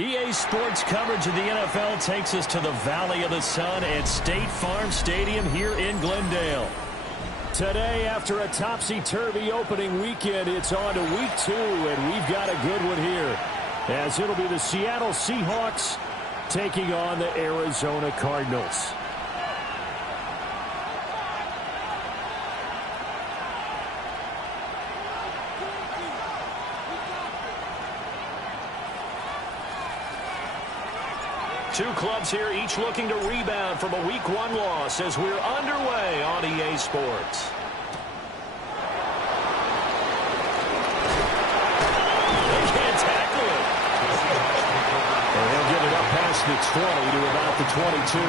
EA Sports coverage of the NFL takes us to the Valley of the Sun at State Farm Stadium here in Glendale. Today, after a topsy-turvy opening weekend, it's on to week 2, and we've got a good one here, as it'll be the Seattle Seahawks taking on the Arizona Cardinals. Two clubs here, each looking to rebound from a Week 1 loss as we're underway on EA Sports. They can't tackle it. And they'll get it up past the 20 to about the 22.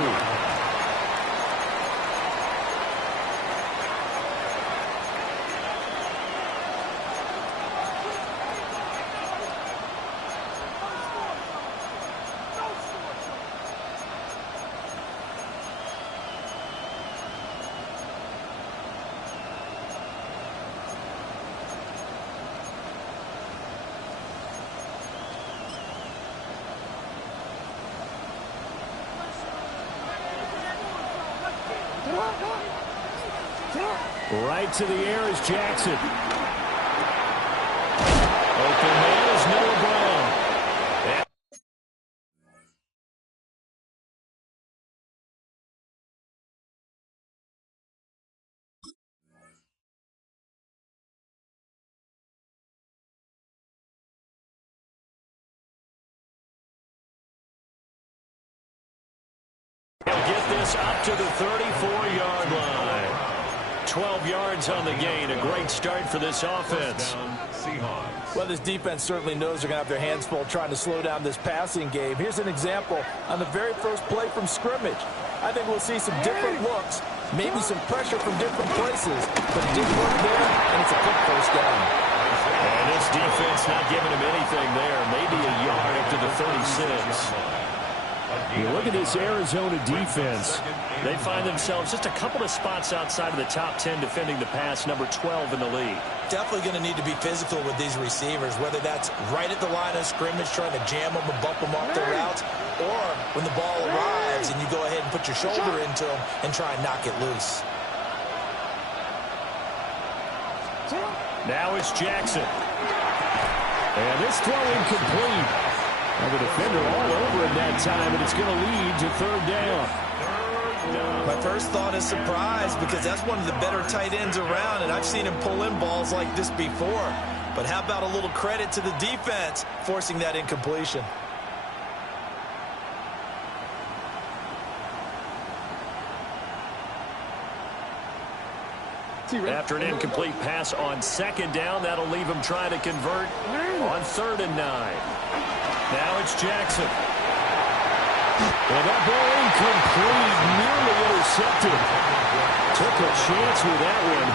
Right to the air is Jackson. Open man is Noah Brown. He'll get this up to the 34-yard line. 12 yards on the gain. A great start for this offense. Well, this defense certainly knows they're going to have their hands full trying to slow down this passing game. Here's an example on the very first play from scrimmage. I think we'll see some different looks, maybe some pressure from different places, but it didn't work there, and it's a quick first down. And this defense not giving him anything there. Maybe a yard up to the 36. You look at this Arizona defense. They find themselves just a couple of spots outside of the top 10 defending the pass, number 12 in the league. Definitely going to need to be physical with these receivers, whether that's right at the line of scrimmage trying to jam them and bump them off their routes, or when the ball arrives and you go ahead and put your shoulder into them and try and knock it loose. Now it's Jackson. And this throw incomplete. And the defender all over it that time, and it's going to lead to third down. My first thought is surprise, because that's one of the better tight ends around, and I've seen him pull in balls like this before. But how about a little credit to the defense forcing that incompletion? After an incomplete pass on second down, that'll leave him trying to convert on 3rd and 9. Now it's Jackson. And that ball incomplete, nearly intercepted. Took a chance with that one.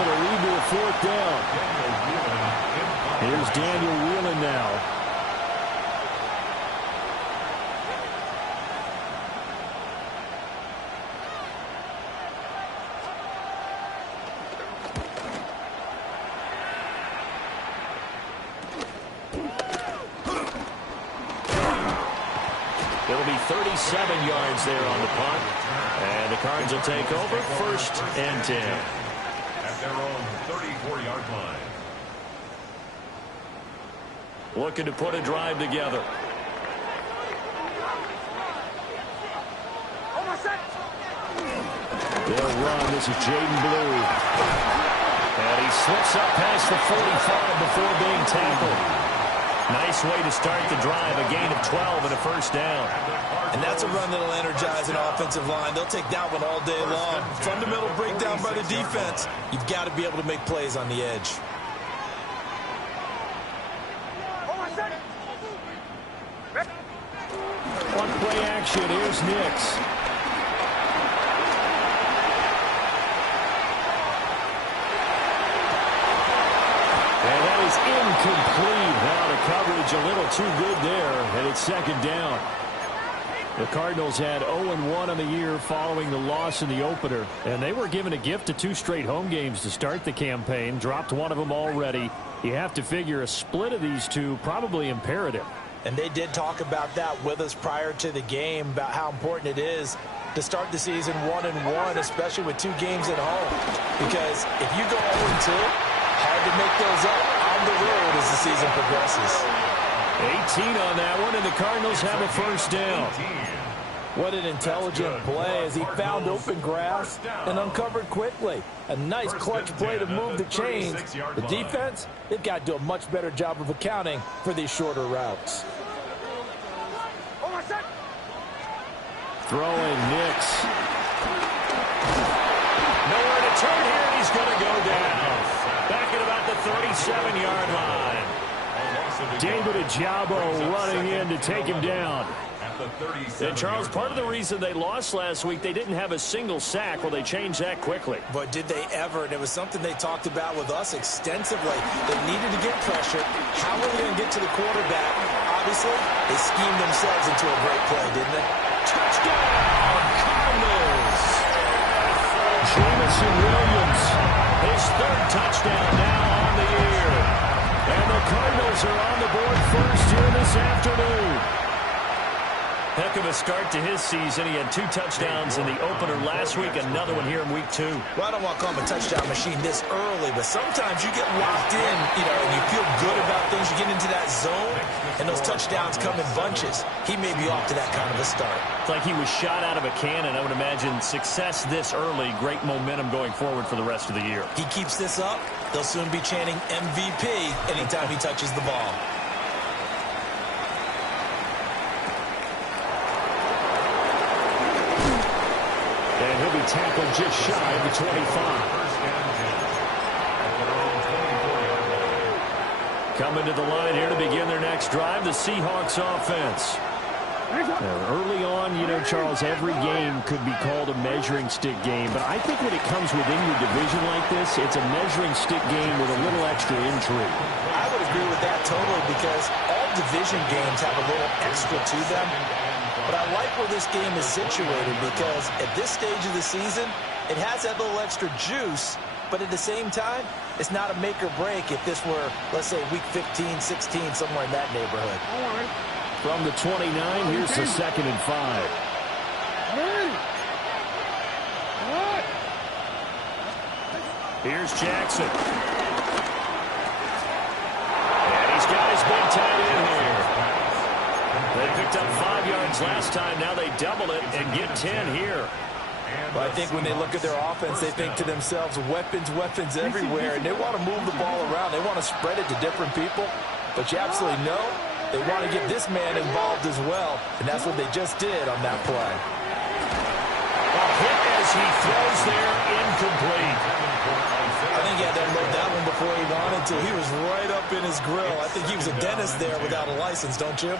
It'll lead to a 4th down. Here's Daniel Whelan now. It'll be 37 yards there on the punt. And the Cards will take over 1st and 10. At their own 34-yard line. Looking to put a drive together. They'll run. This is Jaden Blue. And he slips up past the 45 before being tackled. Nice way to start the drive, a gain of 12 and a 1st down. And that's a run that'll energize an offensive line. They'll take that one all day long. Fundamental breakdown by the defense. You've got to be able to make plays on the edge. On play action, here's Nix. And that is incomplete. Now the coverage a little too good there, and it's 2nd down. The Cardinals had 0-1 on the year following the loss in the opener, and they were given a gift of 2 straight home games to start the campaign. Dropped one of them already. You have to figure a split of these two probably imperative. And they did talk about that with us prior to the game, about how important it is to start the season 1-1, especially with 2 games at home. Because if you go 0-2, hard to make those up on the road as the season progresses. 18 on that one, and the Cardinals have a first down. What an intelligent play as he found open grass and uncovered quickly. A nice clutch play to move the chains. The defense, they've got to do a much better job of accounting for these shorter routes. Throwing Nix. Nowhere to turn here, and he's going to go down. Back at about the 37-yard line. David Ojabo running in to take him down. And Charles, part of the reason they lost last week, they didn't have a single sack. Well, they changed that quickly. But did they ever? And it was something they talked about with us extensively. They needed to get pressure. How are they going to get to the quarterback? Obviously, they schemed themselves into a great play, didn't they? Touchdown, Cardinals! Jamison Williams, his 3rd touchdown now on the year. And the Cardinals are on the board first here this afternoon. Heck of a start to his season. He had 2 touchdowns in the opener last week, another one here in week 2. Well, I don't want to call him a touchdown machine this early, but sometimes you get locked in, and you feel good about things. You get into that zone, and those touchdowns come in bunches. He may be off to that kind of a start. It's like he was shot out of a cannon. I would imagine success this early, great momentum going forward for the rest of the year. He keeps this up, they'll soon be chanting MVP anytime he touches the ball. And he'll be tackled just shy of the 25. Coming to the line here to begin their next drive, the Seahawks offense. Early on, Charles, every game could be called a measuring stick game. But I think when it comes within your division like this, it's a measuring stick game with a little extra intrigue. I would agree with that totally because all division games have a little extra to them. But I like where this game is situated because at this stage of the season, it has that little extra juice. But at the same time, it's not a make or break if this were, let's say, week 15, 16, somewhere in that neighborhood. From the 29, here's the 2nd and 5. Here's Jackson. And he's got his big tight end here. They picked up 5 yards last time. Now they double it and get 10 here. Well, I think when they look at their offense, they think to themselves, weapons, weapons everywhere. And they want to move the ball around. They want to spread it to different people. But you absolutely know they want to get this man involved as well. And that's what they just did on that play. A hit as he throws there, incomplete. I think he had to unload that one before he wanted to. He was right up in his grill. I think he was a dentist there without a license, don't you?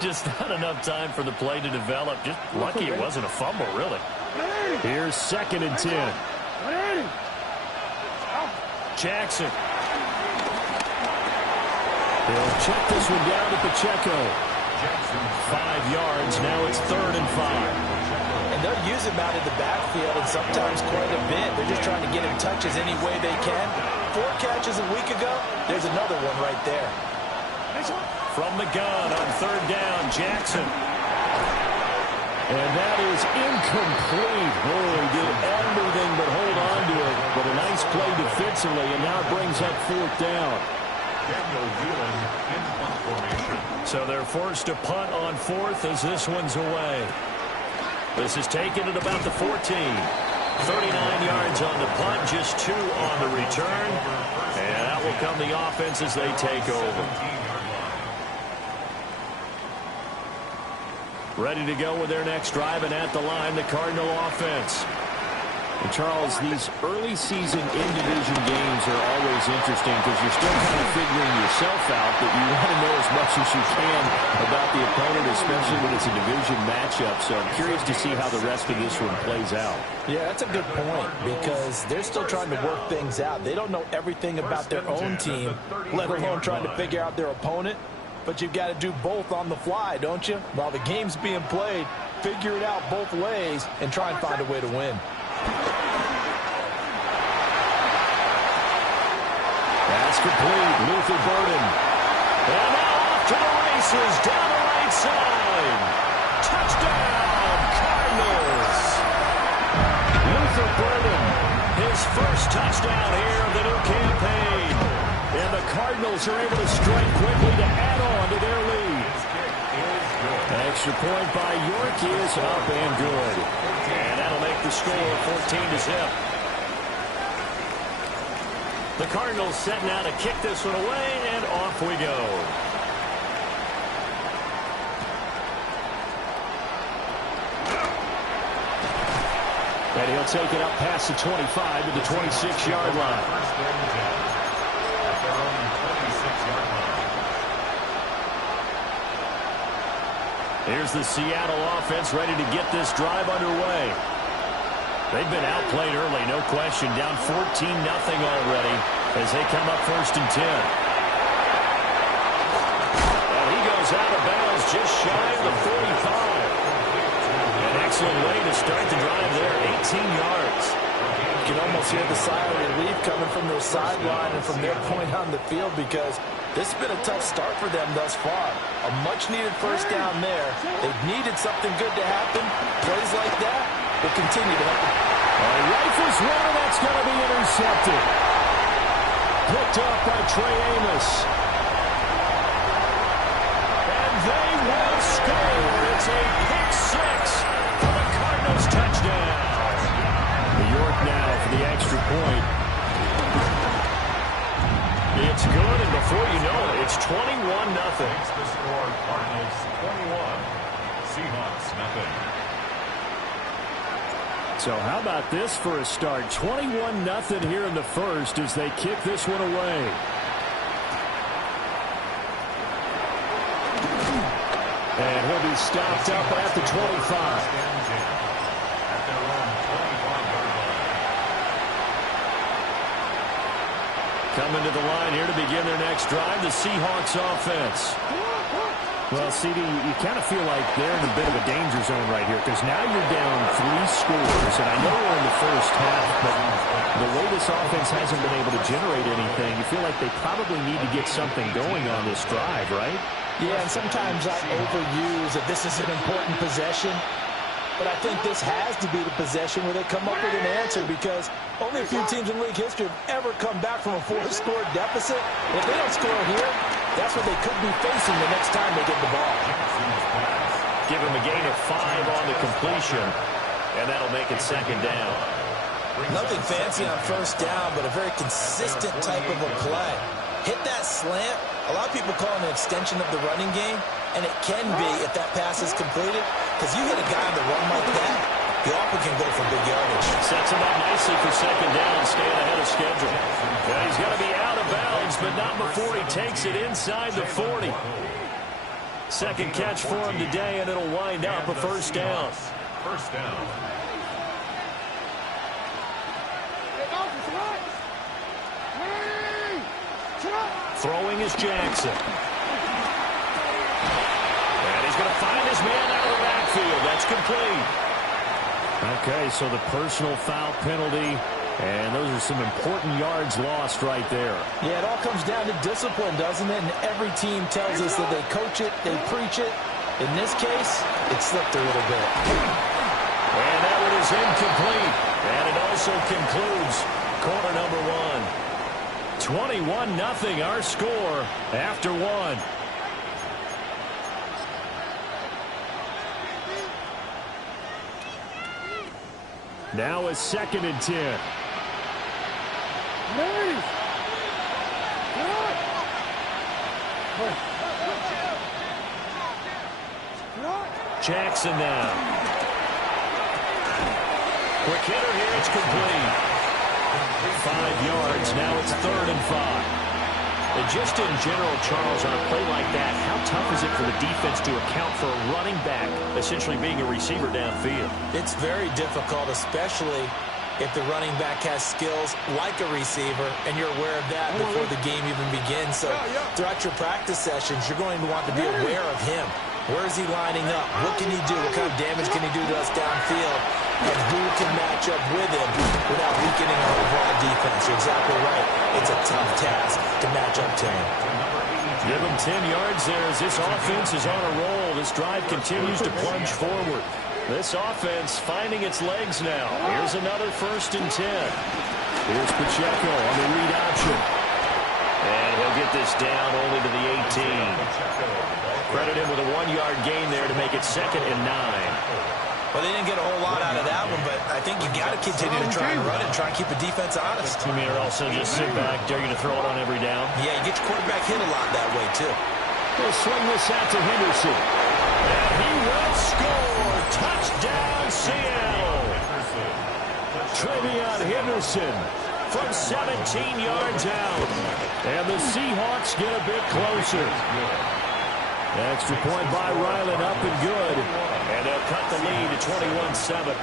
Just not enough time for the play to develop. Just lucky it wasn't a fumble, really. Here's 2nd and 10. Jackson. He'll check this one down to Pacheco. 5 yards. Now it's 3rd and 5. And they'll use him out in the backfield and sometimes quite a bit. They're just trying to get him touches any way they can. 4 catches a week ago. There's another one right there. From the gun on 3rd down, Jackson. And that is incomplete. Boy, he did everything but hold on to it. But a nice play defensively, and now it brings up 4th down. So they're forced to punt on 4th as this one's away. This is taken at about the 14. 39 yards on the punt, just 2 on the return. And that will come the offense as they take over. Ready to go with their next drive, and at the line, the Cardinal offense. And Charles, these early season in-division games are always interesting because you're still kind of figuring yourself out, but you want to know as much as you can about the opponent, especially when it's a division matchup. So I'm curious to see how the rest of this one plays out. Yeah, that's a good point because they're still trying to work things out. They don't know everything about their own team, let alone trying to figure out their opponent. But you've got to do both on the fly, don't you? While the game's being played, figure it out both ways and try and find a way to win. That's complete. Luther Burden. And now off to the races down the right side. Touchdown, Cardinals. Luther Burden, his first touchdown here of the new campaign. And the Cardinals are able to strike quickly to add on to their lead. Extra point by York is up and good. And that'll make the score 14-0. The Cardinals set now to kick this one away, and off we go. And he'll take it up past the 25 to the 26-yard line. Here's the Seattle offense ready to get this drive underway. They've been outplayed early, no question. Down 14-0 already as they come up 1st and 10. And he goes out of bounds just shy of the 45. An excellent way to start the drive there, 18 yards. You can almost hear the sigh of relief coming from their sideline and from their point on the field, because this has been a tough start for them thus far. A much-needed first down there. They've needed something good to happen. Plays like that will continue to help them. Rifles one, and that's going to be intercepted. Picked up by Trey Amos. And they will score. It's a pick six for the Cardinals touchdown. New York now for the extra point. It's good, and before you know it, it's 21-0. Makes the score Cardinals 21, Seahawks nothing. So how about this for a start? 21-0 here in the first as they kick this one away. And he'll be stopped up at the 25. At their own 25-yard line. Coming to the line here to begin their next drive, the Seahawks offense. Well, CD, you kind of feel like they're in a bit of a danger zone right here, because now you're down 3 scores, and I know we're in the first half, but the way this offense hasn't been able to generate anything, you feel like they probably need to get something going on this drive, right? Yeah, and sometimes I overuse that this is an important possession. But I think this has to be the possession where they come up with an answer, because only a few teams in league history have ever come back from a 4-score deficit. If they don't score here, that's what they could be facing the next time they get the ball. Give them a gain of 5 on the completion, and that'll make it 2nd down. Nothing fancy on first down, but a very consistent type of a play. Hit that slant. A lot of people call it an extension of the running game, and it can be if that pass is completed, because you hit a guy on the run like that, he often can go for big yardage. Sets him up nicely for 2nd down, staying ahead of schedule. Yeah, he's going to be out of bounds, but not before he takes it inside the 40. Second catch for him today, and it'll wind up a 1st down. First down. Throwing is Jackson. And he's going to find his man out of the backfield. That's complete. Okay, so the personal foul penalty, and those are some important yards lost right there. Yeah, it all comes down to discipline, doesn't it? And every team tells us that they coach it, they preach it. In this case, it slipped a little bit. And that one is incomplete. And it also concludes quarter number 1. 21-0 our score after 1. Now it's 2nd and 10. Jackson now. Quick hitter here, it's complete. 5 yards, now it's 3rd and 5. And just in general, Charles, on a play like that, how tough is it for the defense to account for a running back essentially being a receiver downfield? It's very difficult, especially if the running back has skills like a receiver, and you're aware of that before the game even begins. So throughout your practice sessions, you're going to want to be aware of him. Where is he lining up? What can he do? What kind of damage can he do to us downfield? And who can match up with him without weakening our overall defense? You're exactly right. It's a tough task to match up to him. Give him 10 yards there as this offense is on a roll. This drive continues to plunge forward. This offense finding its legs now. Here's another 1st and 10. Here's Pacheco on the read option. And he'll get this down only to the 18. Credit him with a 1-yard gain there to make it 2nd and 9. Well, they didn't get a whole lot out of that one, but I think you got to continue to try and run it and try and keep the defense honest. You mean also just sit back, dare you to throw it on every down? Yeah, you get your quarterback hit a lot that way, too. He'll swing this out to Henderson. And he will score. Touchdown, Seattle. Trevion Henderson from 17 yards out. And the Seahawks get a bit closer. Extra point by Ryland, up and good. And they'll cut the lead to 21-7.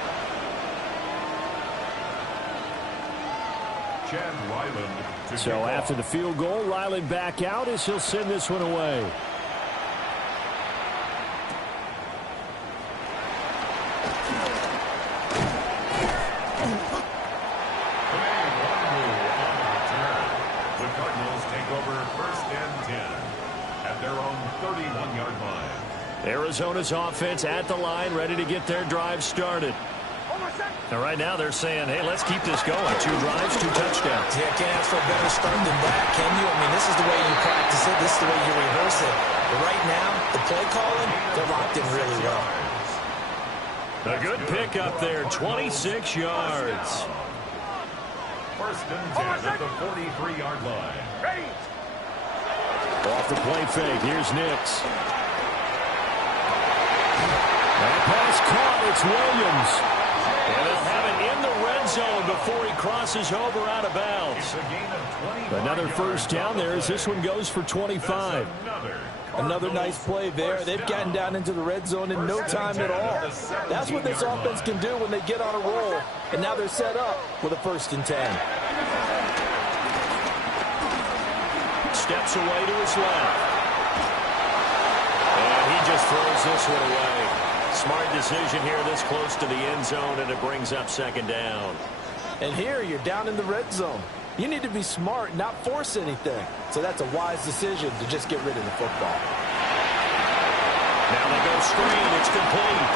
So after the field goal, Ryland back out as he'll send this one away. The Cardinals take over 1st and 10 at their own 31-yard line. Arizona's offense at the line, ready to get their drive started. And right now they're saying, hey, let's keep this going. 2 drives, 2 touchdowns. Yeah, can't ask for a better start than that, can you? I mean, this is the way you practice it. This is the way you rehearse it. But right now, the play calling, they're locked in really well. A good pick up there, 26 yards. 1st and 10 at the 43-yard line. Off the play fake, here's Nix. That pass caught, it's Williams. And they'll have it in the red zone before he crosses over out of bounds. Another 1st down there as this one goes for 25. Another nice play there. They've gotten down into the red zone in no time at all. That's what this offense can do when they get on a roll. And now they're set up with a 1st and 10. Steps away to his left. And he just throws this one away. Smart decision here this close to the end zone, and it brings up 2nd down. And here you're down in the red zone. You need to be smart, not force anything. So that's a wise decision to just get rid of the football. Now they go screen. It's complete.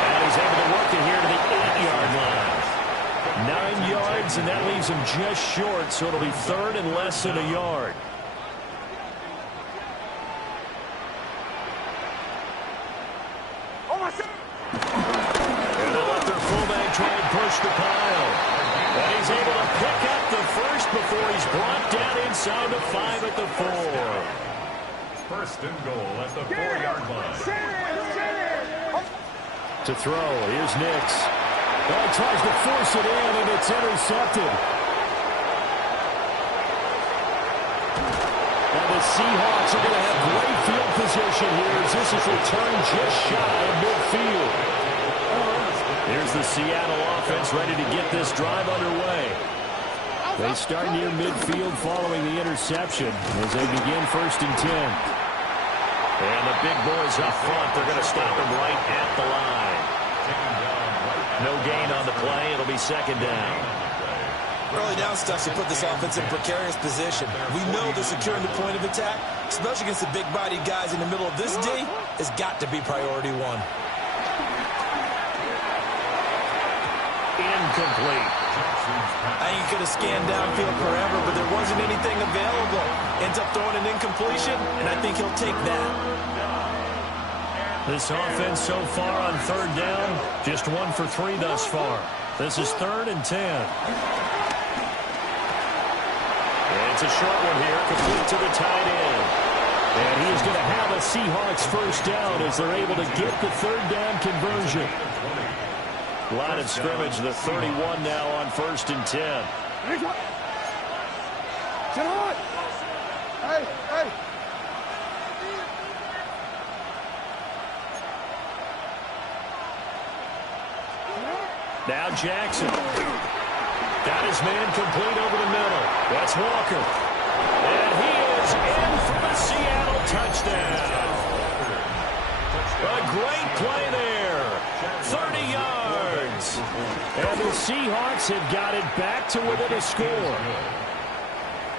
And he's able to work it here to the 8-yard line. 9 yards, and that leaves him just short, so it'll be 3rd and less than a yard. And they'll let their fullback try and push the pile. And he's able to pick up the 1st before he's brought down inside the 5 at the 4. 1st and goal at the 4-yard line. To throw, here's Nix. Oh, he tries to force it in, and it's intercepted. Now the Seahawks are going to have great field position here as this is returned just shy of midfield. Here's the Seattle offense ready to get this drive underway. They start near midfield following the interception as they begin 1st and 10. And the big boys up front, they're going to stop him right at the line. No gain on the play. It'll be 2nd down. Early down stuff to put this offense in precarious position. We know they're securing the point of attack, especially against the big-bodied guys in the middle of this D. Has got to be priority 1. Incomplete. I think he could have scanned downfield forever, but there wasn't anything available. Ends up throwing an incompletion, and I think he'll take that. This offense so far on 3rd down, just 1 for 3 thus far. This is 3rd and 10. And it's a short one here, complete to the tight end. And he is going to have a Seahawks 1st down as they're able to get the 3rd down conversion. Line of scrimmage, the 31 now on 1st and 10. Now Jackson. Got his man complete over the middle. That's Walker. And he is in for the Seattle touchdown. A great play there. 30 yards. And the Seahawks have got it back to within a score.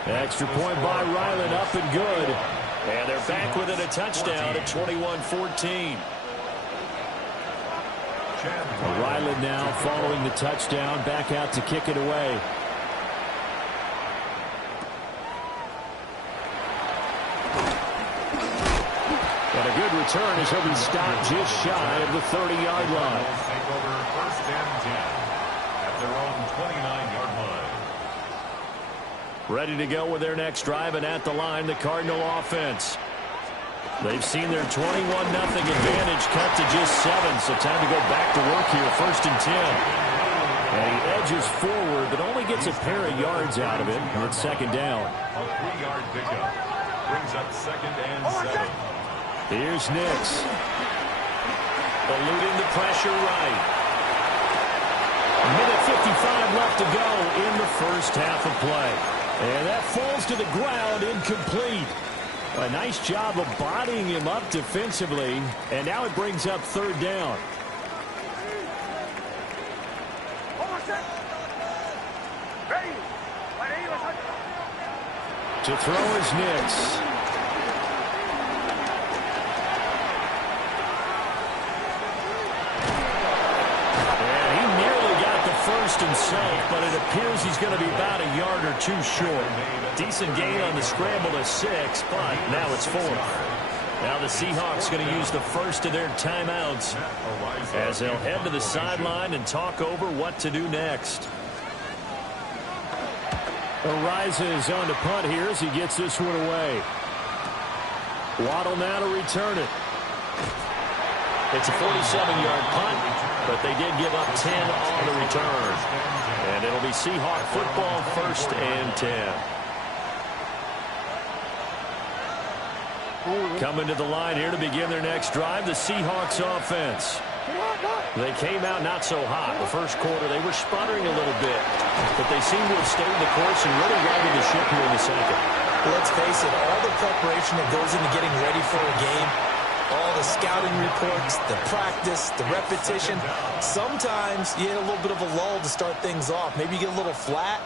Extra point by Ryland, up and good. And they're back within a touchdown at 21-14. Ryland now following the touchdown, back out to kick it away. And a good return as he'll be stopped just shy of the 30-yard line. Take over first and 10 at their own 29-yard line. Ready to go with their next drive, and at the line, the Cardinal offense. They've seen their 21-0 advantage cut to just 7, so time to go back to work here, first and 10. And he edges forward, but only gets a pair of yards out of it, and it's second down. A 3-yard pickup brings up second and 7. Here's Nix. Eluding the pressure right. A minute 55 left to go in the first half of play. And that falls to the ground, incomplete. A nice job of bodying him up defensively, and now it brings up third down. To throw is Nix. First and safe, but it appears he's going to be about a yard or two short. Decent gain on the scramble to 6, but now it's 4th. Now the Seahawks going to use the first of their timeouts as they'll head to the sideline and talk over what to do next. Arises on to punt here as he gets this one away. Waddle now to return it. It's a 47-yard punt, but they did give up 10 on the return. And it'll be Seahawk football, first and 10. Coming to the line here to begin their next drive, the Seahawks offense. They came out not so hot. The first quarter, they were sputtering a little bit, but they seem to have stayed the course and really righted the ship here in the second. Let's face it, all the preparation that goes into getting ready for a game, all the scouting reports, the practice, the repetition. Sometimes you hit a little bit of a lull to start things off. Maybe you get a little flat,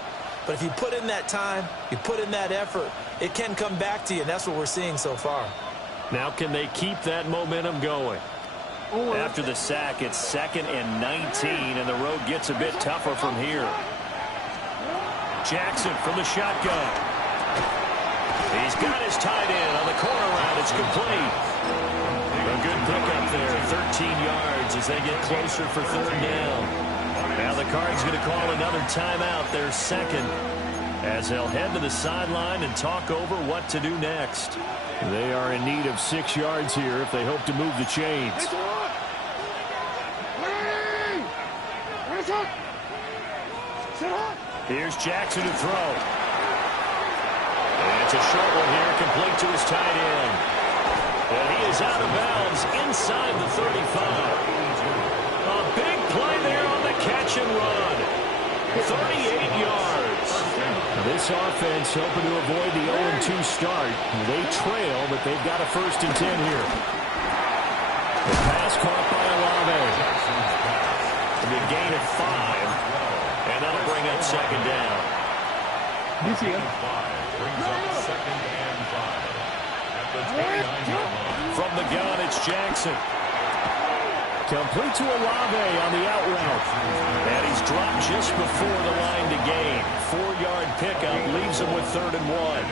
but if you put in that time, you put in that effort, it can come back to you, and that's what we're seeing so far. Now can they keep that momentum going? After the sack, it's 2nd and 19, and the road gets a bit tougher from here. Jackson from the shotgun. He's got his tight end on the corner route. It's complete. A good pickup there, 13 yards as they get closer for third down. Now the Cards going to call another timeout, their second, as they'll head to the sideline and talk over what to do next. They are in need of 6 yards here if they hope to move the chains. Here's Jackson to throw. And it's a short one here, complete to his tight end. And he is out of bounds inside the 35. A big play there on the catch and run. 38 yards. This offense hoping to avoid the 0-2 start. They trail, but they've got a first and 10 here. The pass caught by Olave. A gain of 5. And that'll bring up second down. You see him? Brings up second and 5. From the gun, it's Jackson. Complete to Olave on the out route. And he's dropped just before the line to gain. 4-yard pickup leaves him with 3rd and 1.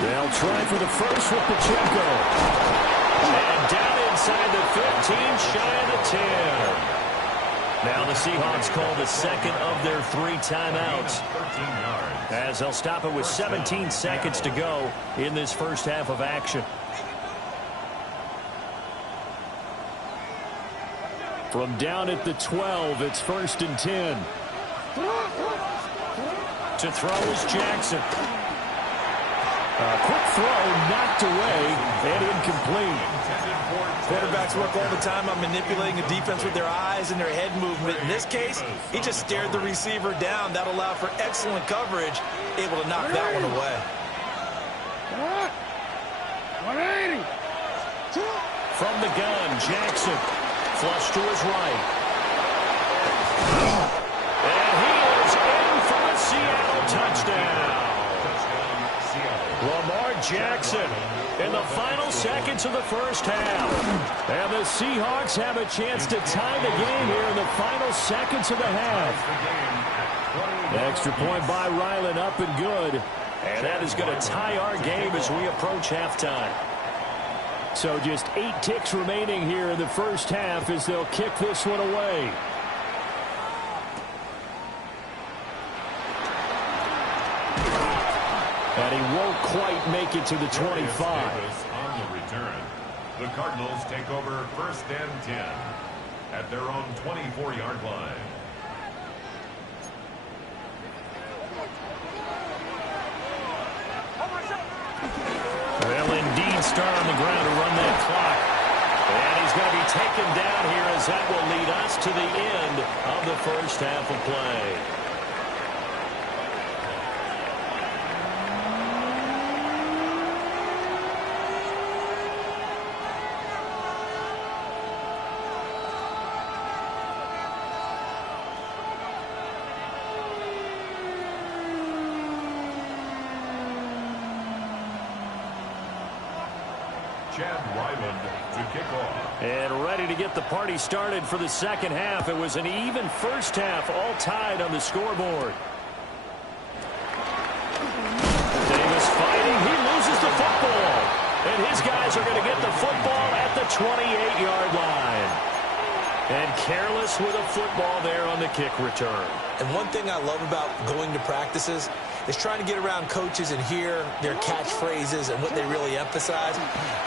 They'll try for the first with Pacheco. And down inside the 15, shy of the 10. Now the Seahawks call the second of their 3 timeouts, as they'll stop it with 17 seconds to go in this first half of action. From down at the 12, it's 1st and 10. To throw is Jackson. A quick throw knocked away and incomplete. Quarterbacks work all the time on manipulating the defense with their eyes and their head movement. In this case, he just stared the receiver down. That allowed for excellent coverage, able to knock that one away. From the gun, Jackson. Flush to his right. And he is in for a Seattle touchdown. Jackson in the final seconds of the first half. And the Seahawks have a chance to tie the game here in the final seconds of the half. Extra point by Ryland, up and good. And that is going to tie our game as we approach halftime. So just 8 ticks remaining here in the first half as they'll kick this one away. And he won't quite make it to the 25. On the return, the Cardinals take over 1st and 10 at their own 24-yard line. They'll indeed start on the ground to run that clock. And he's going to be taken down here as that will lead us to the end of the first half of play. To kick off. And ready to get the party started for the second half. It was an even first half, all tied on the scoreboard. Davis fighting. He loses the football. And his guys are going to get the football at the 28-yard line. And careless with a football there on the kick return. And one thing I love about going to practices is trying to get around coaches and hear their catchphrases and what they really emphasize.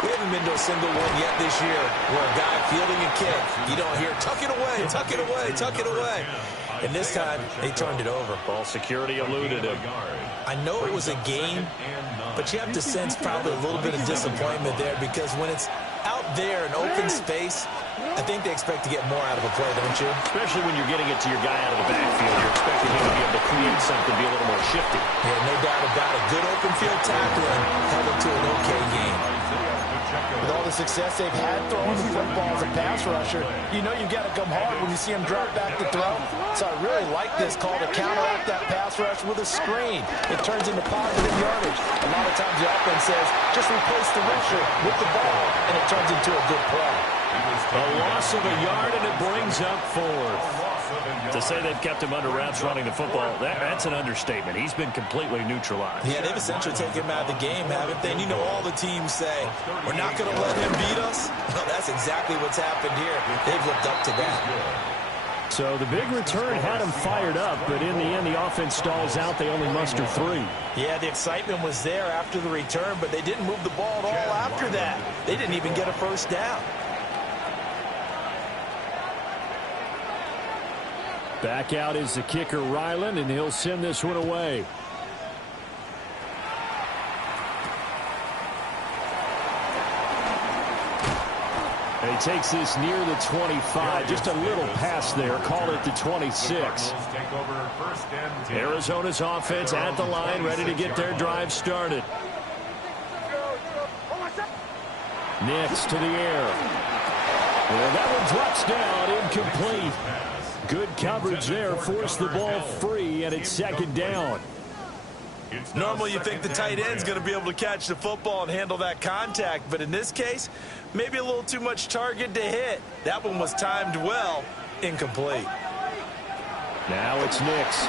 We haven't been to a single one yet this year where a guy fielding a kick, you don't hear, tuck it away, tuck it away, tuck it away. And this time, they turned it over. Ball security eluded him. I know it was a game, but you have to sense probably a little bit of disappointment there because when it's out there in open space, I think they expect to get more out of a play, don't you? Especially when you're getting it to your guy out of the backfield. You're expecting him to be able to create something, be a little more shifty. Yeah, no doubt about it. Good open field tackling held them to an okay game. With all the success they've had throwing the football as a pass rusher, you know you've got to come hard when you see him drop back to throw. So I really like this call to counteract that pass rush with a screen. It turns into positive yardage. A lot of times the offense says, just replace the rusher with the ball, and it turns into a good play. A loss of a yard, and it brings up 4th. To say they've kept him under wraps running the football, that's an understatement. He's been completely neutralized. Yeah, they've essentially taken him out of the game, haven't they? And you know all the teams say, we're not going to let him beat us. Well, that's exactly what's happened here. They've lived up to that. So the big return had him fired up, but in the end, the offense stalls out. They only muster 3. Yeah, the excitement was there after the return, but they didn't move the ball at all after that. They didn't even get a first down. Back out is the kicker, Ryland, and he'll send this one away. And he takes this near the 25. Just a little pass there. Call it the 26. Arizona's offense at the line, ready to get their drive started. Nix to the air. And that one drops down, incomplete. Good coverage there, forced the ball free, and it's second down. Normally you think the tight end's going to be able to catch the football and handle that contact, but in this case, maybe a little too much target to hit. That one was timed well, incomplete. Now it's Nix.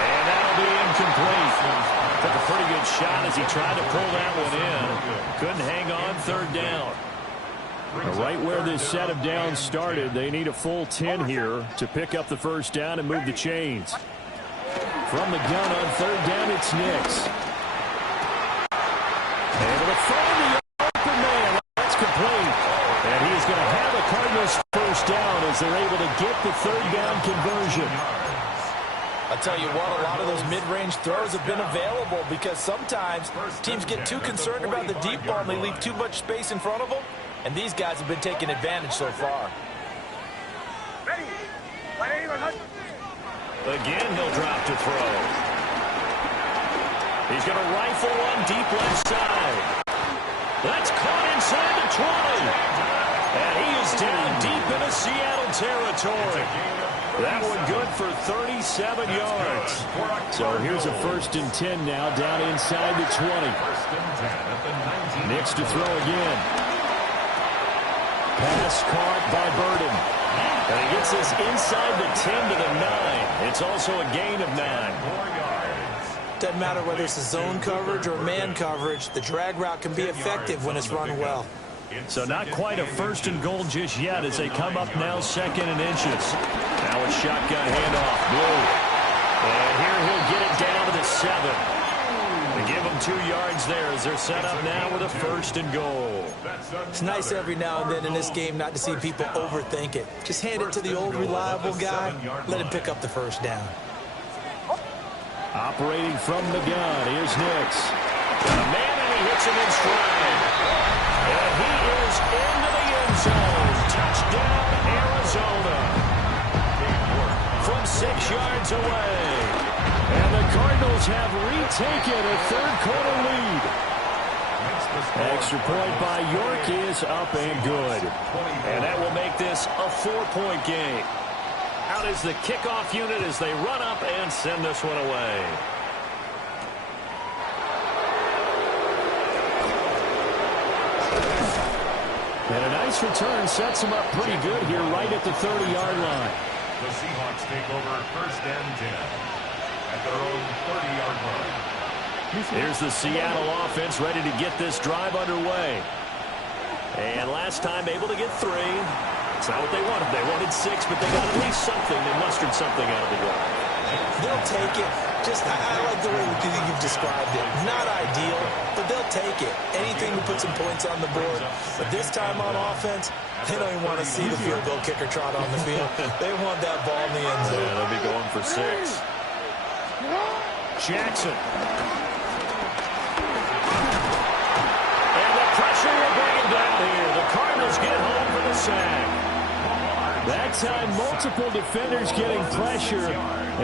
And that'll be incomplete. Took a pretty good shot as he tried to pull that one in. Couldn't hang on, third down. Right where this set of downs started, they need a full 10 here to pick up the first down and move the chains. From the gun on third down, it's Nix. Able to find the open man. That's complete. And he is going to have the Cardinals first down as they're able to get the third down conversion. I'll tell you what, a lot of those mid-range throws have been available because sometimes teams get too concerned about the deep ball and they leave too much space in front of them. And these guys have been taking advantage so far. Again, he'll drop to throw. He's going to rifle one deep left side. That's caught inside the 20. And he is down deep into Seattle territory. That one good for 37 yards. So here's a 1st and 10 now, down inside the 20. Nix to throw again. Pass caught by Burden. And he gets this inside the 10 to the 9. It's also a gain of 9. Doesn't matter whether it's a zone coverage or man coverage, the drag route can be effective when it's run well. So not quite a 1st and goal just yet as they come up now 2nd and inches. Now a shotgun handoff. Blue. And here he'll get it down to the 7. They give him 2 yards there as they're set up now with a 1st and goal. It's nice every now and then in this game not to see people overthink it. Just hand it to the old reliable guy. Let him pick up the 1st down. Operating from the gun, here's Nix. Got a man and he hits him in stride. And he is into the end zone. Touchdown, Arizona. From 6 yards away. And the Cardinals have retaken a 3rd-quarter lead. Extra point by York is up and good. And that will make this a 4-point game. Out is the kickoff unit as they run up and send this one away. And a nice return sets them up pretty good here right at the 30-yard line. The Seahawks take over 1st and 10 at their own 30-yard line. Here's the Seattle offense ready to get this drive underway. And last time able to get 3. It's not what they wanted. They wanted 6, but they got at least something. They mustered something out of the drive. They'll take it. I like the way you've described it. Not ideal, but they'll take it. Anything to put some points on the board. But this time on offense, they don't even want to see the field goal kicker trot on the field. They want that ball in the end zone. Yeah, they'll be going for 6. Jackson. And the pressure will bring him down here. The Cardinals get home for the sack. That time, multiple defenders getting pressure,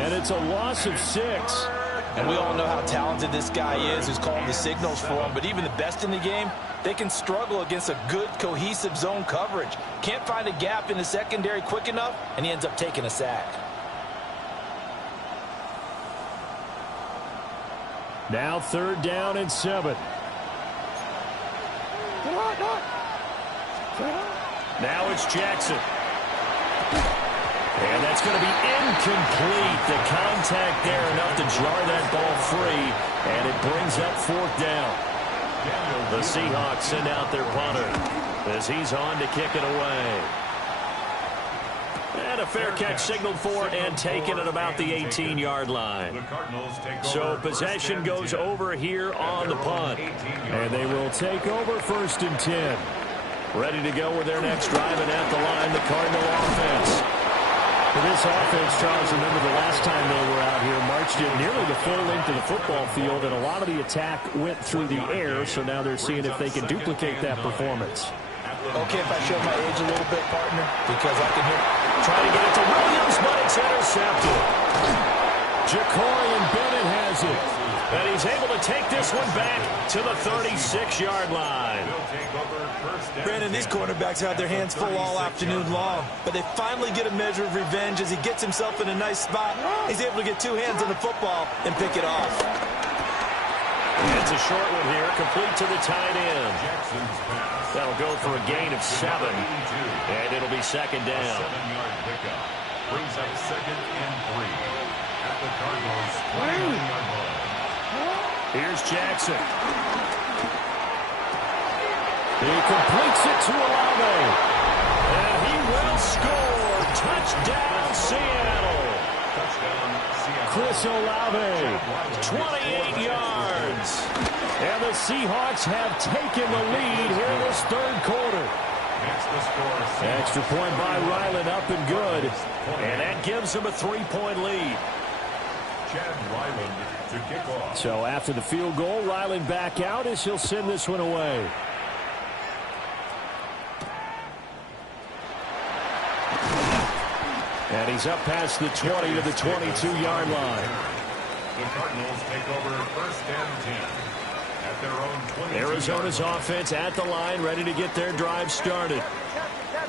and it's a loss of 6. And we all know how talented this guy is who's calling the signals for him, but even the best in the game, they can struggle against a good, cohesive zone coverage. Can't find a gap in the secondary quick enough, and he ends up taking a sack. Now 3rd down and 7. Now it's Jackson. And that's going to be incomplete. The contact there enough to jar that ball free. And it brings up 4th down. The Seahawks send out their punter as he's on to kick it away. And a fair catch signaled for and taken at about the 18-yard line. So possession goes over here on the punt. And they will take over 1st and 10. Ready to go with their next drive, and at the line, the Cardinal offense. For this offense, Charles, remember the last time they were out here, marched in nearly the full length of the football field, and a lot of the attack went through the air, so now they're seeing if they can duplicate that performance. Okay, if I show my age a little bit, partner, because I can hear. Trying to get it to Williams, but it's intercepted. Jacory and Bennett has it. And he's able to take this one back to the 36-yard line. Brandon, these quarterbacks have their hands full all afternoon long, but they finally get a measure of revenge as he gets himself in a nice spot. He's able to get 2 hands on the football and pick it off. It's a short one here, complete to the tight end. That'll go for a gain of 7, and it'll be 2nd down. 7-yard pickup brings up 2nd and 3 at the Cardinals' 21-yard line. Here's Jackson. He completes it to Olave. And he will score. Touchdown, Seattle. Chris Olave, 28 yards. And the Seahawks have taken the lead here in this 3rd quarter. Extra point by Ryland, up and good. And that gives them a 3-point lead. Chad Ryland to kick off. So after the field goal, Ryland back out as he'll send this one away. And he's up past the 20 to the 22-yard line. The Cardinals take over 1st and 10 at their own 22. Arizona's offense at the line, ready to get their drive started.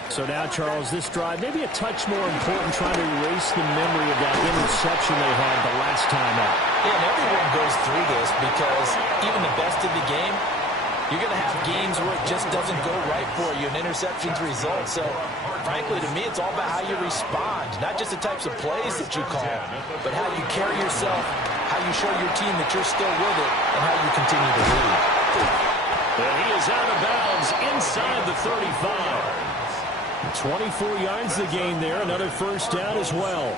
So now, Charles, this drive maybe a touch more important, trying to erase the memory of that interception they had the last time out. Yeah, and everyone goes through this because even the best of the game, you're going to have games where it just doesn't go right for you, and interceptions result. So, frankly, to me, it's all about how you respond, not just the types of plays that you call, but how you carry yourself, how you show your team that you're still with it, and how you continue to lead. And he is out of bounds inside the 35. 24 yards the game there. Another first down as well.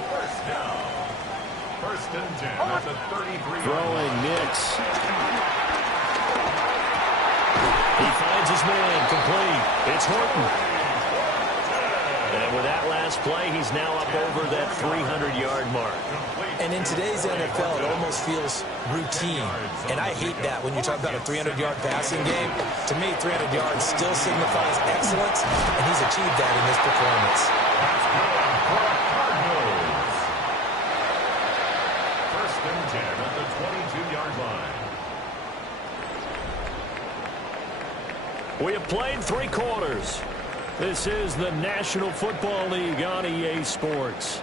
First and 10 at the 33. Throwing Nix. He finds his man complete. It's Horton. And with that last play, he's now up over that 300-yard mark. And in today's NFL, it almost feels routine. And I hate that when you talk about a 300-yard passing game. To me, 300 yards still signifies excellence, and he's achieved that in this performance. First and 10 at the 22-yard line. We have played 3 quarters. This is the National Football League on EA Sports.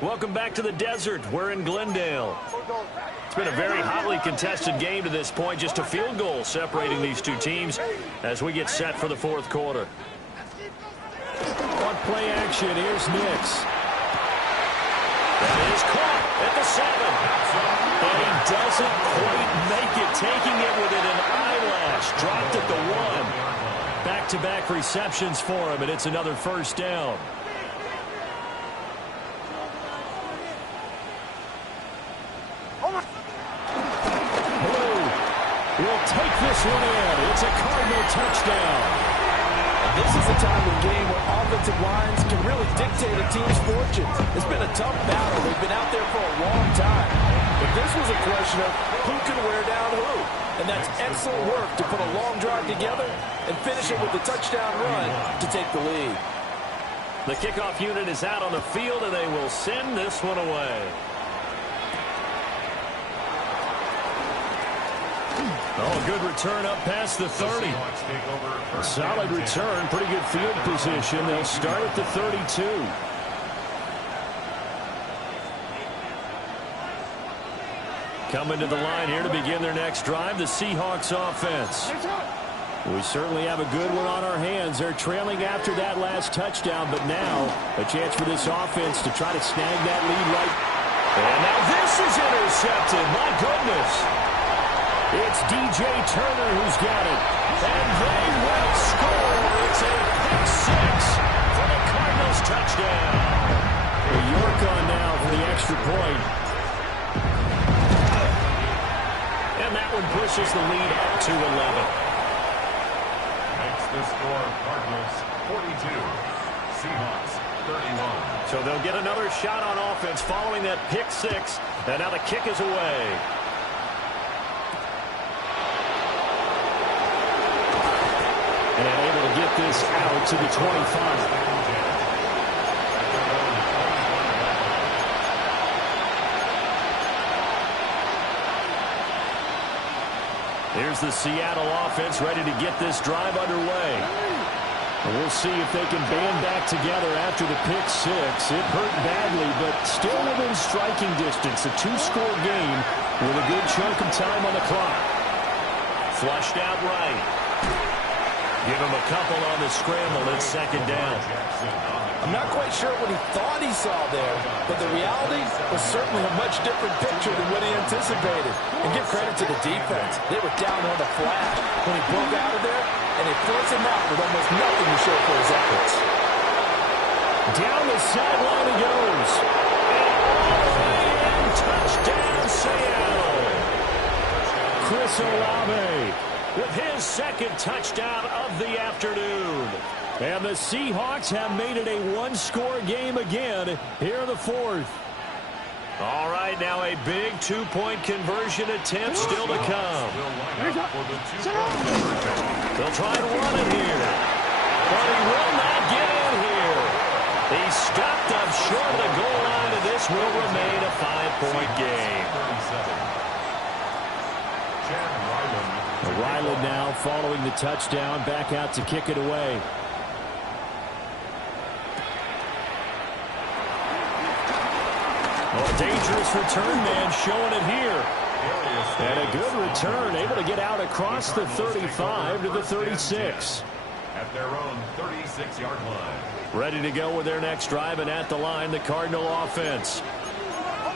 Welcome back to the desert. We're in Glendale. It's been a very hotly contested game to this point. Just a field goal separating these two teams as we get set for the fourth quarter. On play action, here's Nix. That is caught at the 7. And he doesn't quite make it, taking it within an eyelash. Dropped at the 1. Back-to-back receptions for him, and it's another first down. Blue will take this one in. It's a Cardinal touchdown. And this is the time of the game where offensive lines can really dictate a team's fortunes. It's been a tough battle. They've been out there for a long time. But this was a question of who can wear down who. And that's excellent work to put a long drive together and finish it with a touchdown run to take the lead. The kickoff unit is out on the field, and they will send this one away. Oh, good return up past the 30. A solid return, pretty good field position. They'll start at the 32. Coming to the line here to begin their next drive, the Seahawks offense. We certainly have a good one on our hands. They're trailing after that last touchdown, but now a chance for this offense to try to snag that lead right. And now this is intercepted. My goodness. It's DJ Turner who's got it. And they will score. It's a pick 6 for the Cardinals touchdown. York on now for the extra point. And that one pushes the lead up to 11. Makes the score Cardinals 42, Seahawks 31. So they'll get another shot on offense following that pick 6. And now the kick is away. And able to get this out to the 25. Here's the Seattle offense ready to get this drive underway. And we'll see if they can band back together after the pick 6. It hurt badly, but still within striking distance. A 2-score game with a good chunk of time on the clock. Flushed out right. Give him a couple on the scramble. It's second down. I'm not quite sure what he thought he saw there, but the reality was certainly a much different picture than what he anticipated. And give credit to the defense. They were down on the flat when he broke out of there, and they forced him out with almost nothing to show for his efforts. Down the sideline he goes. And all the way in, touchdown Seattle. Chris Olave with his second touchdown of the afternoon. And the Seahawks have made it a 1-score game again here in the fourth. All right, now a big 2-point conversion attempt still to come. They'll try to run it here. But he will not get in here. He's stopped up short of the goal line, and this will remain a 5-point game. Ryland now following the touchdown, back out to kick it away. A dangerous return man showing it here. And a good return, able to get out across the 35 to the 36. At their own 36-yard line. Ready to go with their next drive, and at the line, the Cardinal offense.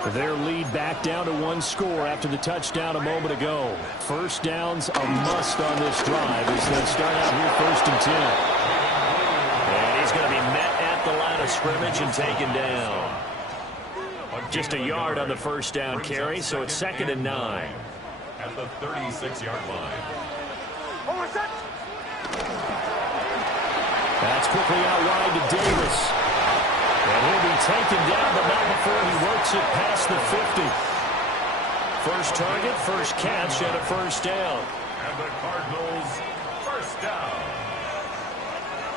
Their lead back down to one score after the touchdown a moment ago. First down's a must on this drive as they start out here 1st and 10. And he's going to be met at the line of scrimmage and taken down. Just a yard on the first down carry, so it's 2nd and 9. At the 36-yard line. That's quickly out wide to Davis. And he'll be taken down, but not before he works it past the 50. First target, first catch, and a first down. And the Cardinals, first down.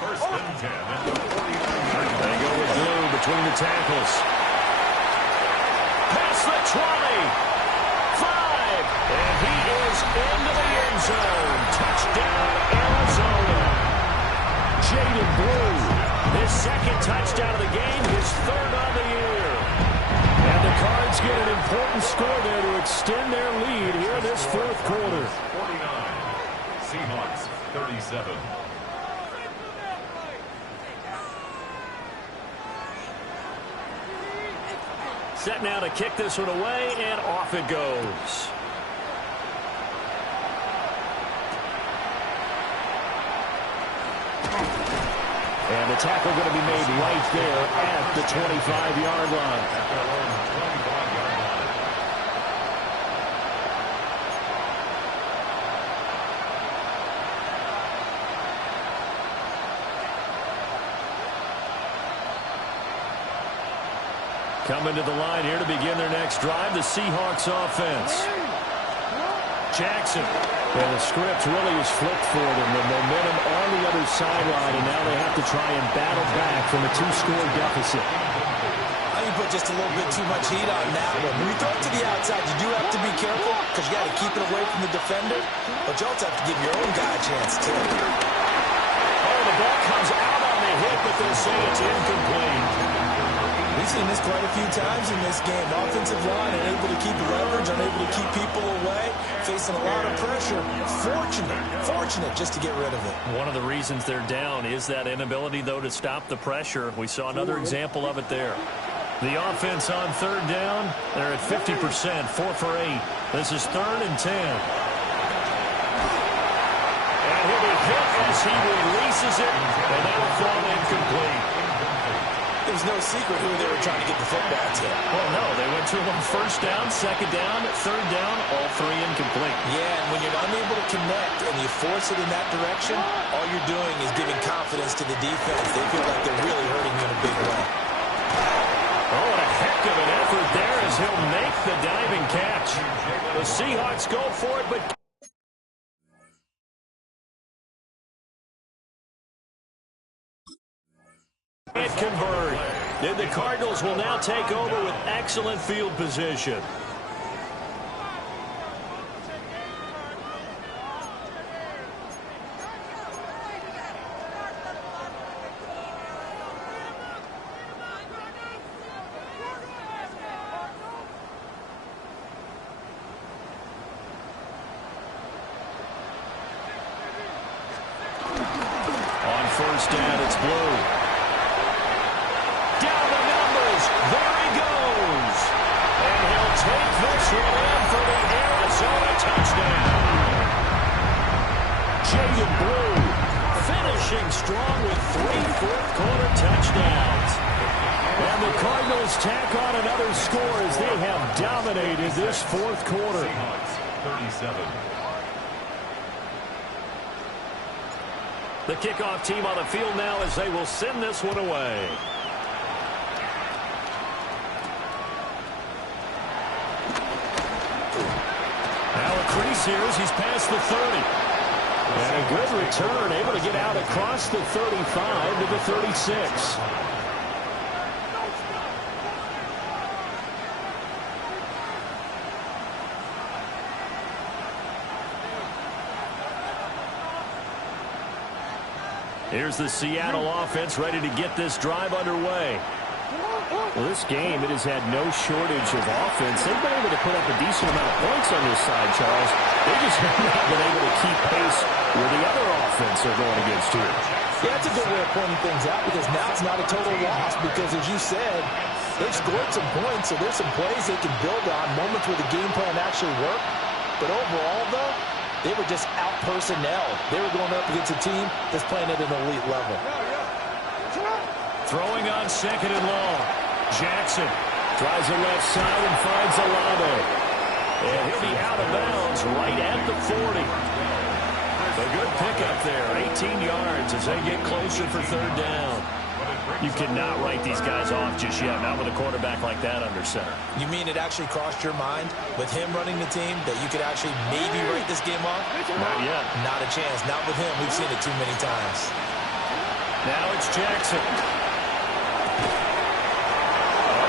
1st and 10 at the 49. They go with glue between the tackles. Past the 20. 5. And he is into the end zone. Touchdown, Arizona. Jaden Blue, his 2nd touchdown of the game, his 3rd on the year. And the Cards get an important score there to extend their lead here this 4th quarter. 49, Seahawks 37. Set now to kick this one away, and off it goes. And the tackle going to be made right there at the 25-yard line. Coming to the line here to begin their next drive, the Seahawks offense. Jackson. And the script really is flipped for them. The momentum on the other sideline, and now they have to try and battle back from a 2-score deficit. I think you put just a little bit too much heat on that one. When you throw it to the outside, you do have to be careful because you got to keep it away from the defender. But you also have to give your own guy a chance, too. Oh, the ball comes out on the hit, but they'll say it's incomplete. We've seen this quite a few times in this game. Offensive line unable to keep leverage, unable to keep people away, facing a lot of pressure. Fortunate just to get rid of it. One of the reasons they're down is that inability, though, to stop the pressure. We saw another example of it there. The offense on 3rd down, they're at 50%, 4 for 8. This is 3rd and 10. And he'll be hit as he releases it, and that'll fall incomplete. It was no secret who they were trying to get the football to. Well, no, they went to them 1st down, 2nd down, 3rd down, all 3 incomplete. Yeah, and when you're unable to connect and you force it in that direction, all you're doing is giving confidence to the defense. They feel like they're really hurting you in a big way. Oh, what a heck of an effort there as he'll make the diving catch. The Seahawks go for it, but can't convert. And the Cardinals will now take over with excellent field position. On 1st down, it's Blue. Down the numbers. There he goes. And he'll take this one in for the Arizona touchdown. Jaden Blue finishing strong with 3 fourth-quarter touchdowns. And the Cardinals tack on another score as they have dominated this 4th quarter. Seahawks 37. The kickoff team on the field now as they will send this one away. Now a crease here as he's past the 30. And a good return, able to get out across the 35 to the 36. Here's the Seattle offense ready to get this drive underway. Well, this game, it has had no shortage of offense. They've been able to put up a decent amount of points on this side, Charles. They just have not been able to keep pace with the other offense they're going against here. Yeah, that's a good way of pointing things out because now it's not a total loss because, as you said, they've scored some points, so there's some plays they can build on, moments where the game plan actually worked. But overall, though, they were just out-personnel. They were going up against a team that's playing at an elite level. Throwing on second and long. Jackson tries the left side and finds Olave. And he'll be out of bounds right at the 40. A good pickup there, 18 yards as they get closer for third down. You cannot write these guys off just yet, not with a quarterback like that under center. You mean it actually crossed your mind with him running the team that you could actually maybe write this game off? Not yet. Not a chance. Not with him. We've seen it too many times. Now it's Jackson.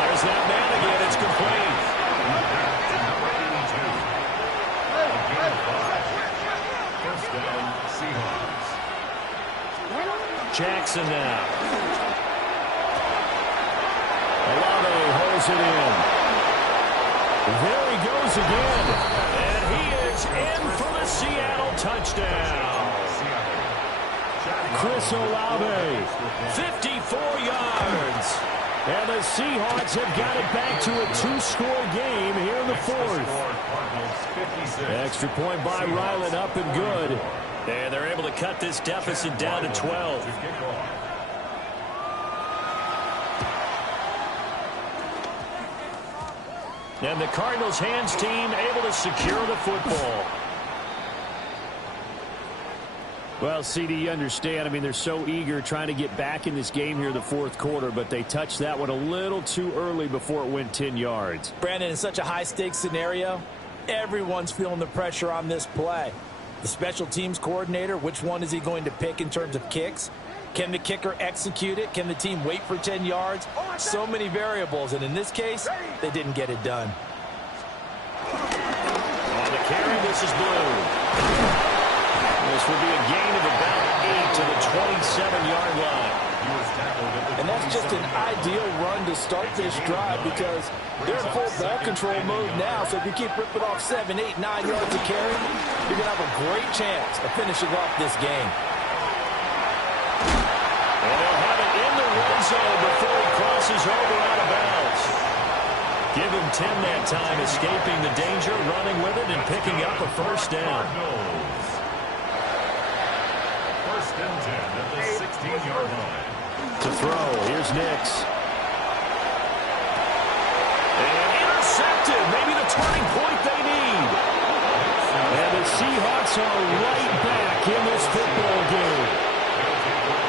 There's that man again. It's complete. First down, Seahawks. Jackson now. Olave holds it in. There he goes again. And he is in for the Seattle touchdown. Chris Olave, 54 yards. And the Seahawks have got it back to a two-score game here in the fourth. Extra point by Ryland, up and good. And they're able to cut this deficit down to 12. And the Cardinals' hands team able to secure the football. Well, CD, you understand. I mean, they're so eager trying to get back in this game here in the fourth quarter, but they touched that one a little too early before it went 10 yards. Brandon, in such a high-stakes scenario, everyone's feeling the pressure on this play. The special teams coordinator, which one is he going to pick in terms of kicks? Can the kicker execute it? Can the team wait for 10 yards? So many variables, and in this case, they didn't get it done. On the carry, this is Blue. This will be a gain of about 8 to the 27-yard line. And that's just an ideal run to start this drive because they're in full ball control mode now. So if you keep ripping off 7, 8, 9 yards of carry, you're going to have a great chance of finishing off this game. And they'll have it in the red zone before he crosses over out of bounds. Give him 10 that time, escaping the danger, running with it, and picking up a first down. First and 10 at the 16-yard line. To throw, here's Nix. And intercepted, maybe the turning point they need. And the Seahawks are right back in this football game.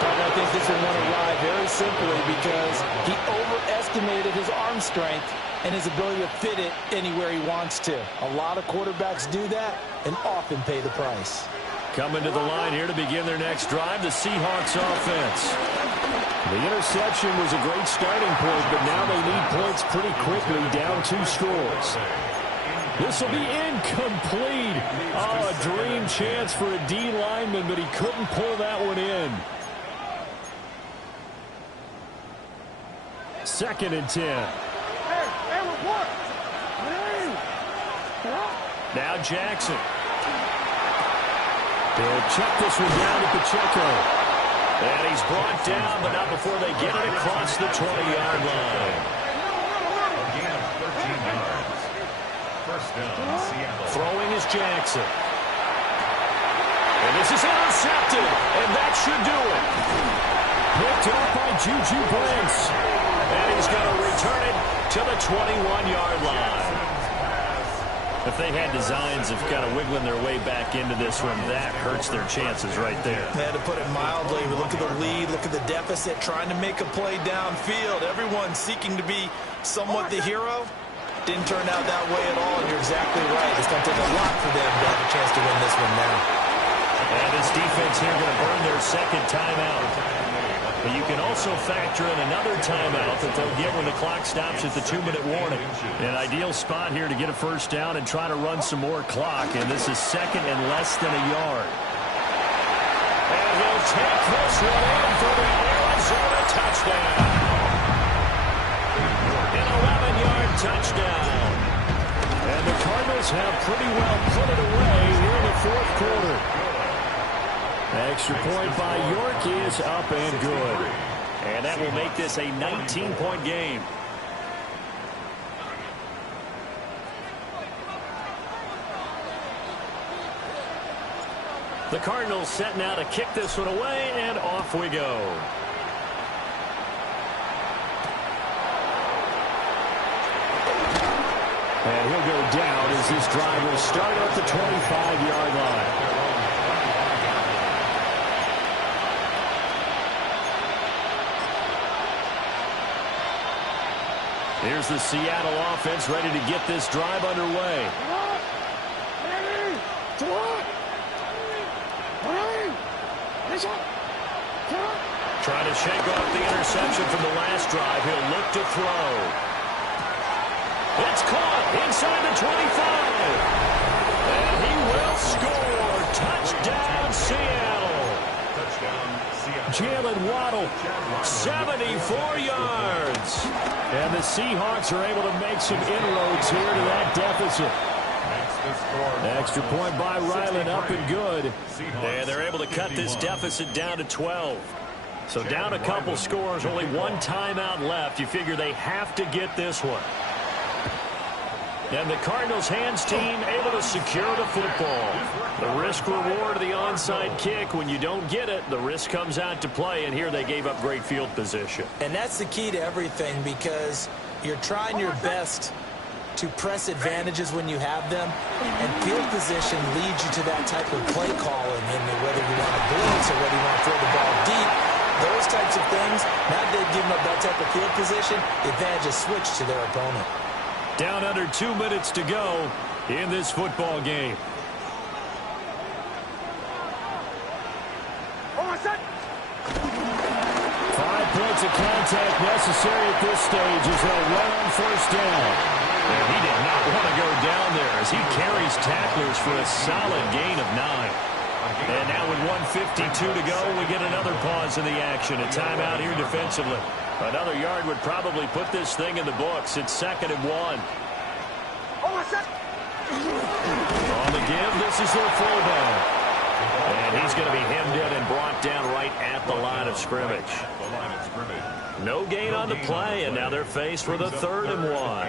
I think this will want to ride very simply because he overestimated his arm strength and his ability to fit it anywhere he wants to. A lot of quarterbacks do that and often pay the price. Coming to the line here to begin their next drive, the Seahawks offense. The interception was a great starting point, but now they need points pretty quickly, down 2 scores. This will be incomplete. Oh, a dream chance for a D lineman, but he couldn't pull that one in. Second and 10. Now Jackson. They'll check this one down to Pacheco. And he's brought down, but not before they get it across the 20-yard line. Again, 13 yards. First down, Seattle. Throwing is Jackson. And this is intercepted, and that should do it. Picked up by Juju Brents. And he's going to return it to the 21-yard line. If they had designs of kind of wiggling their way back into this one, that hurts their chances right there. Yeah, to put it mildly, we look at the lead, look at the deficit, trying to make a play downfield. Everyone seeking to be somewhat the hero. Didn't turn out that way at all, and you're exactly right. It's going to take a lot for them to have a chance to win this one now. And this defense here going to burn their second timeout. But you can also factor in another timeout that they'll get when the clock stops at the 2-minute warning. An ideal spot here to get a first down and try to run some more clock. And this is second and less than a yard. And he'll take this one in for the Arizona touchdown. touchdown. And the Cardinals have pretty well put it away here in the fourth quarter. Extra point by York is up and good. And that will make this a 19-point game. The Cardinals set now to kick this one away, and off we go. And he'll go down as this drive will start at the 25-yard line. Here's the Seattle offense ready to get this drive underway. Trying to shake off the interception from the last drive. He'll look to throw. It's caught inside the 25. And he will score. Touchdown, Seattle. Jalen Waddle, 74 yards. And the Seahawks are able to make some inroads here to that deficit. Extra point by Ryland, up and good. And they're able to cut this deficit down to 12. So down a couple scores, only one timeout left. You figure they have to get this one. And the Cardinals hands team able to secure the football. The risk reward of the onside kick. When you don't get it, the risk comes out to play. And here they gave up great field position. And that's the key to everything, because you're trying your best to press advantages when you have them, and field position leads you to that type of play calling, and whether you want to blitz or whether you want to throw the ball deep, those types of things. Now they've given up that type of field position, the advantage is switched to their opponent. Down under 2 minutes to go in this football game. 5 points of contact necessary at this stage as they'll run on first down. And he did not want to go down there as he carries tacklers for a solid gain of 9. And now with 1:52 to go, we get another pause in the action. A timeout here defensively. Another yard would probably put this thing in the books. It's 2nd and 1. On the give, this is their fullback. And he's going to be hemmed in and brought down right at the line of scrimmage. No gain on the play, and now they're faced with a 3rd and 1.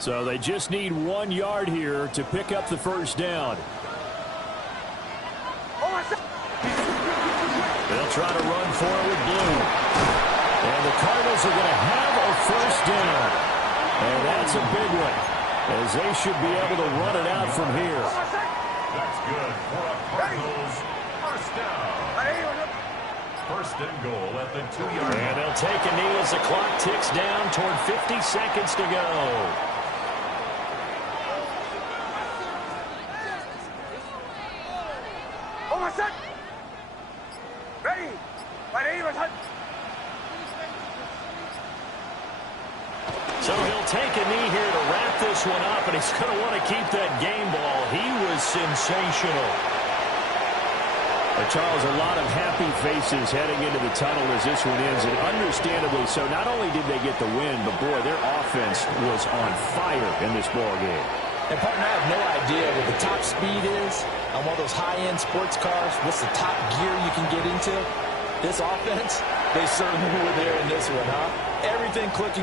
So they just need 1 yard here to pick up the first down. They'll try to run for it with Blue. And the Cardinals are going to have a first down. And that's a big one, as they should be able to run it out from here. That's good for a Cardinals first down. First and goal at the 2-yard line. And they'll take a knee as the clock ticks down toward 50 seconds to go. So he'll take a knee here to wrap this one up, and he's going to want to keep that game ball. He was sensational. But Charles, a lot of happy faces heading into the tunnel as this one ends, and understandably so. Not only did they get the win, but boy, their offense was on fire in this ball game. And partner, I have no idea what the top speed is on one of those high-end sports cars. What's the top gear you can get into? This offense, they certainly were there in this one, huh? Everything clicking